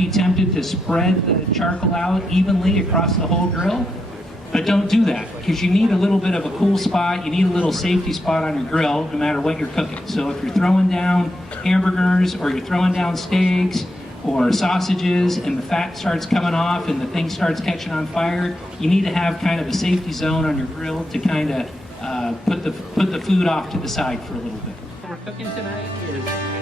be tempted to spread the charcoal out evenly across the whole grill, but don't do that because you need a little bit of a cool spot. You need a little safety spot on your grill no matter what you're cooking. So if you're throwing down hamburgers or you're throwing down steaks or sausages and the fat starts coming off and the thing starts catching on fire, you need to have kind of a safety zone on your grill to kind of put the food off to the side for a little bit. What we're cooking tonight is